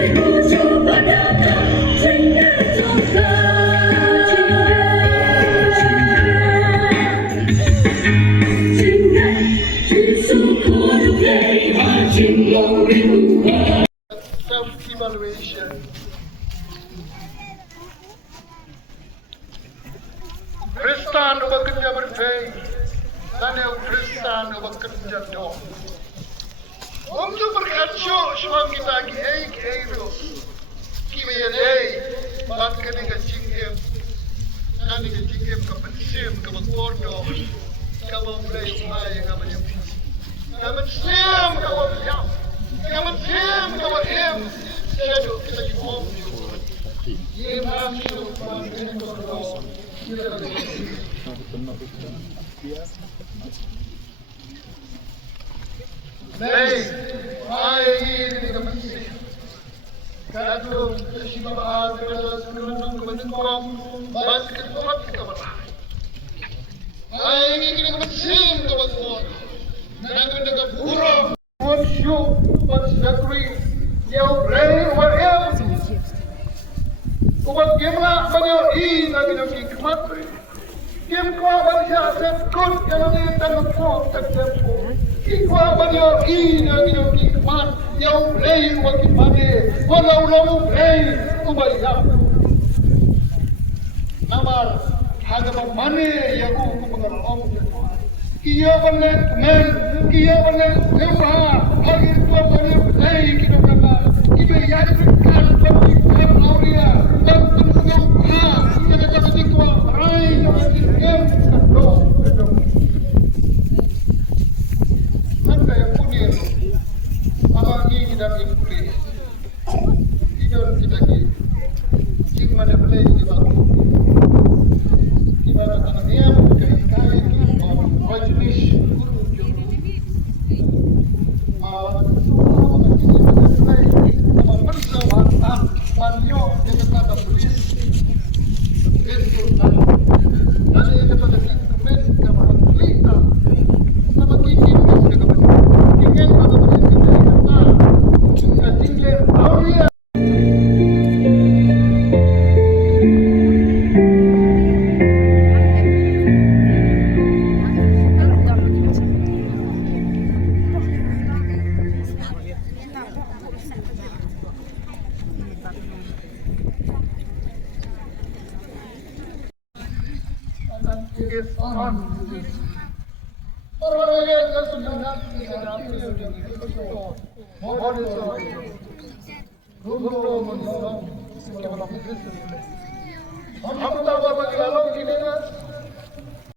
menuju pada cinta self-evaluation. Kristan bekerja berbeda, dan yang Kristan bekerja dong. Untuk berkacu semua kita itu, kita ada, bat kene kecingkem, kane kecingkem kepensim kebekordo, kebulai mai kebanyam, kepensim kebanyam, kepensim kebanyam, shadow kita jumpa. Ye masuk kene kordo. Baik, ini kepenting. Kalau siapa ada sebelum kementerian bas ketupat keberah. Ini kepenting kebetulan. Nanti dengan burung, workshop, pascakri, jauh beri wajib. Umat gemla banyak tapi nak hikmat. Gem kau banyak sekut yang ni tanggup terjemput. Ikwa banyak nak hikmat. Jauh beri wajib bagi. Walau beri ubayam. Namar hagam mane yang aku mengarang. Kia balik men, kia balik lewat. Hari tua balik beri kita kata. Ibu yang berkat bagi kita Aulia. Dan tentunya kita kata tinggal rai yang dikem kado. Anda yang punya, apa ini kita yang punya? Kita ni, jika mana boleh kita, kita akan niat kaya majlis guru jodoh. हम तो बाबा के लालों की लेना